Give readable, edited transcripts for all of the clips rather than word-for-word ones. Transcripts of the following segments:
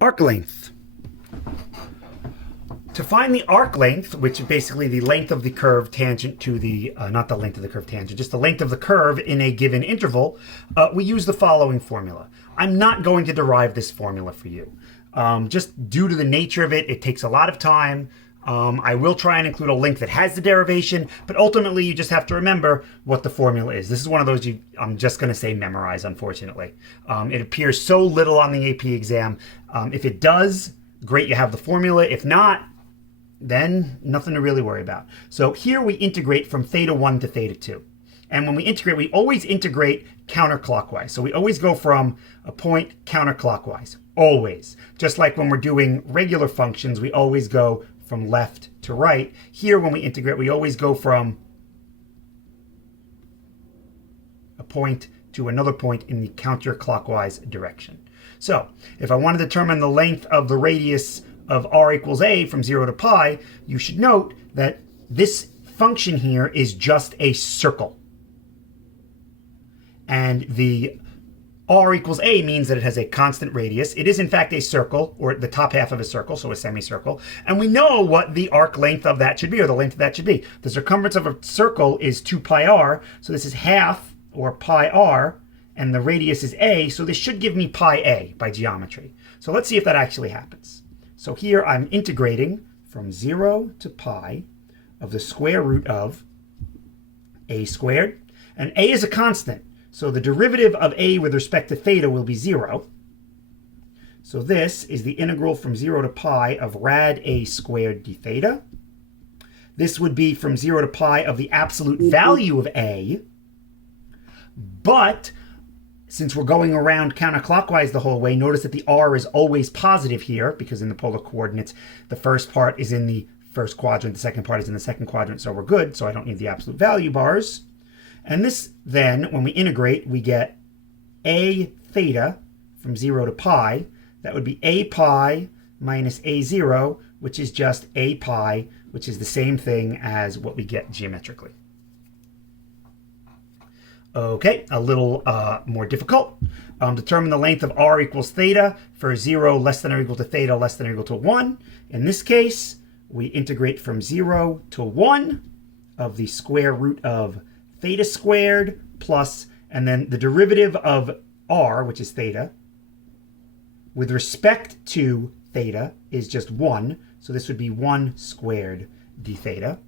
Arc length. To find the arc length, which is basically the length of the curve tangent to the, not the length of the curve tangent, just the length of the curve in a given interval, we use the following formula. I'm not going to derive this formula for you. Just due to the nature of it, it takes a lot of time. I will try and include a link that has the derivation, but ultimately you just have to remember what the formula is. This is one of those I'm just going to say memorize, unfortunately. It appears so little on the AP exam. If it does, great, you have the formula. If not, then nothing to really worry about. So here we integrate from theta 1 to theta 2. And when we integrate, we always integrate counterclockwise. So we always go from a point counterclockwise, always. Just like when we're doing regular functions, we always go from left to right. Here, when we integrate, we always go from a point to another point in the counterclockwise direction. So if I want to determine the length of the radius of r equals a from 0 to pi, you should note that this function here is just a circle. And the r equals a means that it has a constant radius. It is in fact a circle, or the top half of a circle, so a semicircle. And we know what the arc length of that should be, or the length of that should be. The circumference of a circle is 2 pi r, so this is half, or pi r, and the radius is a, so this should give me pi a by geometry. So let's see if that actually happens. So here I'm integrating from 0 to pi of the square root of a squared. And a is a constant, so the derivative of a with respect to theta will be 0. So this is the integral from 0 to pi of rad a squared d theta. This would be from 0 to pi of the absolute value of a, but since we're going around counterclockwise the whole way, notice that the r is always positive here, because in the polar coordinates, the first part is in the first quadrant, the second part is in the second quadrant, so we're good, so I don't need the absolute value bars. And this then, when we integrate, we get a theta from 0 to pi. That would be a pi minus a0, which is just a pi, which is the same thing as what we get geometrically. Okay, a little more difficult. Determine the length of r equals theta for 0 less than or equal to theta less than or equal to 1. In this case, we integrate from 0 to 1 of the square root of theta squared plus, and then the derivative of r, which is theta, with respect to theta is just 1. So this would be 1 squared d theta.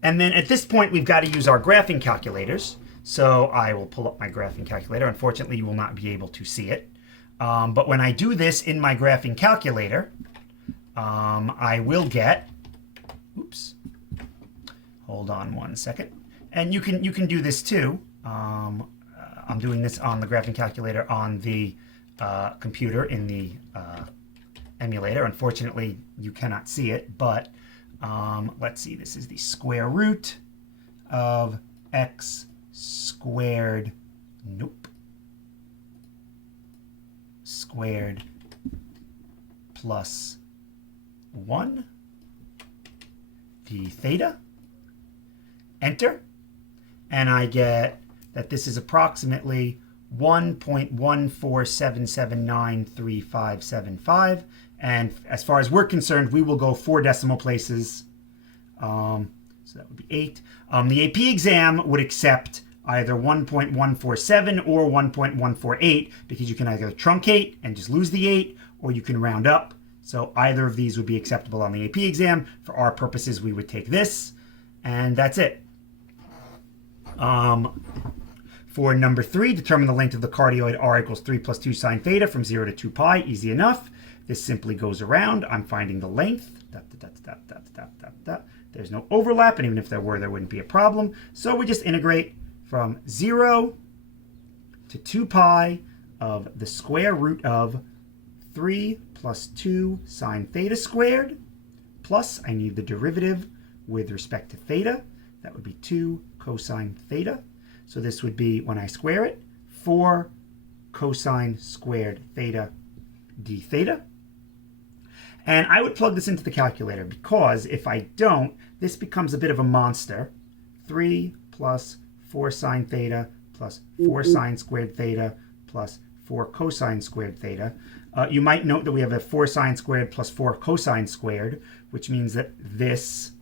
And then at this point, we've got to use our graphing calculators. So I will pull up my graphing calculator. Unfortunately, you will not be able to see it. But when I do this in my graphing calculator, I will get, oops, hold on one second. And you can do this too. I'm doing this on the graphing calculator on the computer in the emulator. Unfortunately, you cannot see it, but let's see. This is the square root of x squared, nope, squared plus 1 d theta. Enter. And I get that this is approximately 1.147793575. And as far as we're concerned, we will go 4 decimal places. So that would be 8. The AP exam would accept either 1.147 or 1.148 because you can either truncate and just lose the 8, or you can round up. So either of these would be acceptable on the AP exam. For our purposes, we would take this, and that's it. For number 3, determine the length of the cardioid r equals 3 plus 2 sine theta from 0 to 2 pi. Easy enough. This simply goes around. I'm finding the length. There's no overlap, and even if there were, there wouldn't be a problem. So we just integrate from 0 to 2 pi of the square root of 3 plus 2 sine theta squared, plus I need the derivative with respect to theta. That would be 2 cosine theta. So this would be, when I square it, 4 cosine squared theta d theta. And I would plug this into the calculator, because if I don't, this becomes a bit of a monster. 3 plus 4 sine theta plus 4 sine squared theta plus 4 cosine squared theta. You might note that we have a 4 sine squared plus 4 cosine squared, which means that this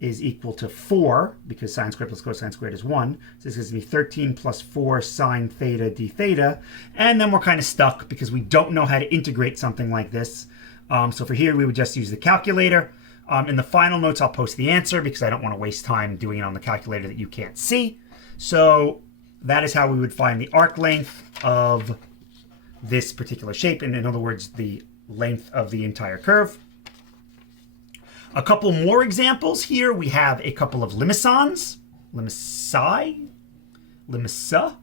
is equal to 4, because sine squared plus cosine squared is 1. So this is going to be 13 plus 4 sine theta d theta. And then we're kind of stuck because we don't know how to integrate something like this. So for here, we would just use the calculator. In the final notes, I'll post the answer because I don't want to waste time doing it on the calculator that you can't see. So that is how we would find the arc length of this particular shape. And in other words, the length of the entire curve. A couple more examples here. We have a couple of limicons. Limicide? Limisa?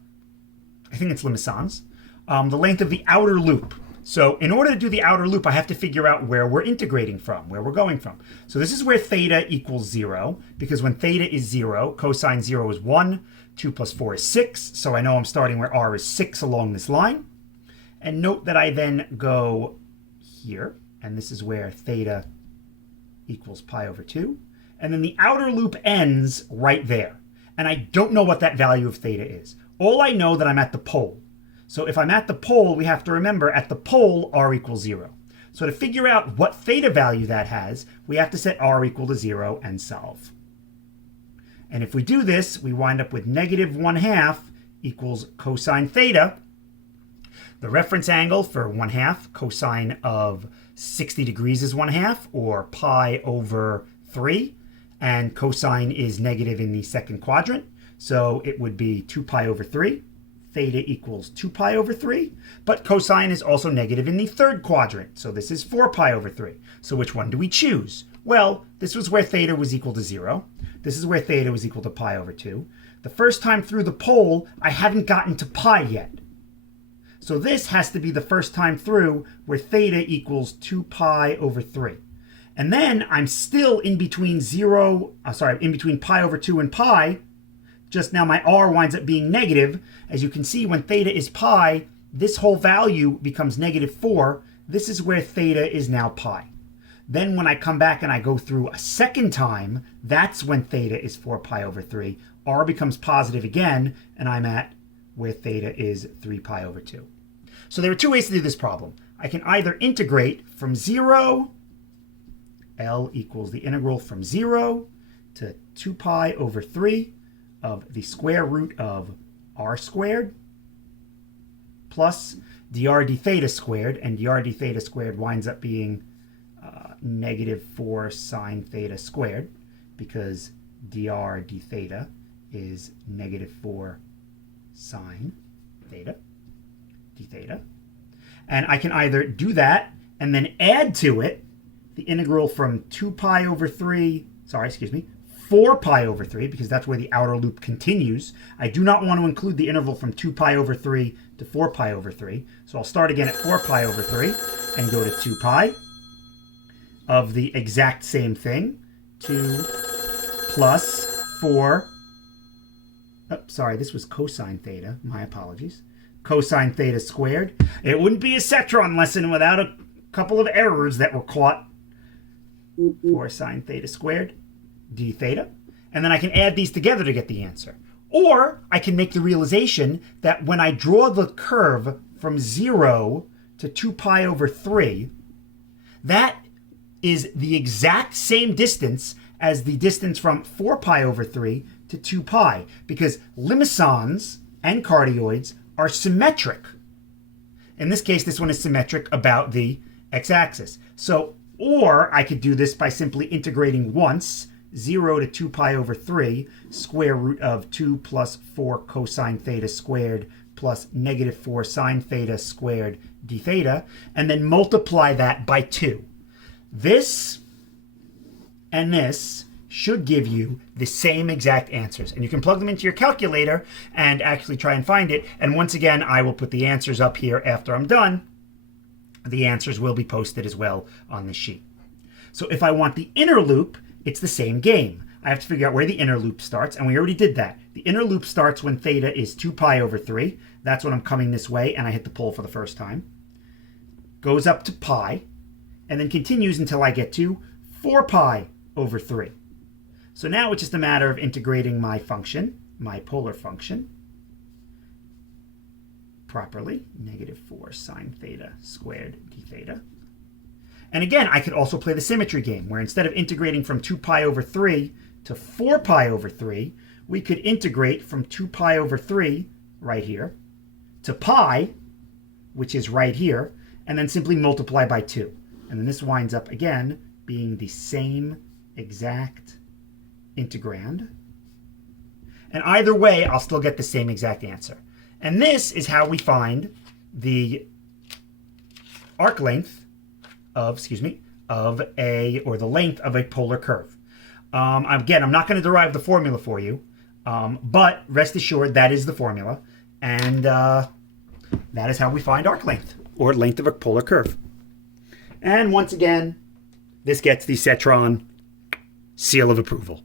I think it's limicons. The length of the outer loop. So in order to do the outer loop, I have to figure out where we're integrating from, where we're going from. So this is where theta equals 0, because when theta is 0, cosine 0 is 1, 2 plus 4 is 6. So I know I'm starting where r is 6 along this line. And note that I then go here, and this is where theta equals pi over 2. And then the outer loop ends right there. And I don't know what that value of theta is. All I know that I'm at the pole. So if I'm at the pole, we have to remember at the pole, r equals 0. So to figure out what theta value that has, we have to set r equal to 0 and solve. And if we do this, we wind up with negative 1/2 equals cosine theta. The reference angle for 1/2, cosine of 60 degrees is 1/2, or pi over 3. And cosine is negative in the second quadrant. So it would be 2 pi over 3. Theta equals 2 pi over 3. But cosine is also negative in the third quadrant. So this is 4 pi over 3. So which one do we choose? Well, this was where theta was equal to 0. This is where theta was equal to pi over 2. The first time through the pole, I haven't gotten to pi yet. So this has to be the first time through where theta equals 2 pi over 3. And then I'm still in between in between pi over 2 and pi. Just now my r winds up being negative. As you can see, when theta is pi, this whole value becomes negative 4. This is where theta is now pi. Then when I come back and I go through a second time, that's when theta is 4 pi over 3. R becomes positive again, and I'm at where theta is 3 pi over 2. So there are two ways to do this problem. I can either integrate from 0, L equals the integral from 0 to 2 pi over 3 of the square root of r squared plus dr d theta squared, and dr d theta squared winds up being negative 4 sine theta squared, because dr d theta is negative 4 sine theta d theta. And I can either do that and then add to it the integral from 2 pi over 3, 4 pi over 3, because that's where the outer loop continues. I do not want to include the interval from 2 pi over 3 to 4 pi over 3. So I'll start again at 4 pi over 3 and go to 2 pi of the exact same thing. 2 plus 4. Oh, sorry, this was cosine theta. My apologies. Cosine theta squared. It wouldn't be a Cetron lesson without a couple of errors that were caught. 4 sine theta squared d theta. And then I can add these together to get the answer. Or I can make the realization that when I draw the curve from 0 to 2 pi over 3, that is the exact same distance as the distance from 4 pi over 3 to 2 pi, because limicons and cardioids are symmetric. In this case, this one is symmetric about the x-axis. So, or I could do this by simply integrating once, 0 to 2 pi over 3, square root of 2 plus 4 cosine theta squared plus negative 4 sine theta squared d theta, and then multiply that by 2. This and this should give you the same exact answers. And you can plug them into your calculator and actually try and find it. And once again, I will put the answers up here after I'm done. The answers will be posted as well on this sheet. So if I want the inner loop, it's the same game. I have to figure out where the inner loop starts, and we already did that. The inner loop starts when theta is 2 pi over 3. That's when I'm coming this way, and I hit the pole for the first time. Goes up to pi, and then continues until I get to 4 pi over 3. So now it's just a matter of integrating my function, my polar function, properly. Negative 4 sine theta squared d theta. And again, I could also play the symmetry game, where instead of integrating from 2 pi over 3 to 4 pi over 3, we could integrate from 2 pi over 3, right here, to pi, which is right here, and then simply multiply by 2. And then this winds up, again, being the same exact integrand. And either way, I'll still get the same exact answer. And this is how we find the arc length of, the length of a polar curve. Again, I'm not going to derive the formula for you, but rest assured that is the formula. And that is how we find arc length, or length of a polar curve. And once again, this gets the Cetron seal of approval.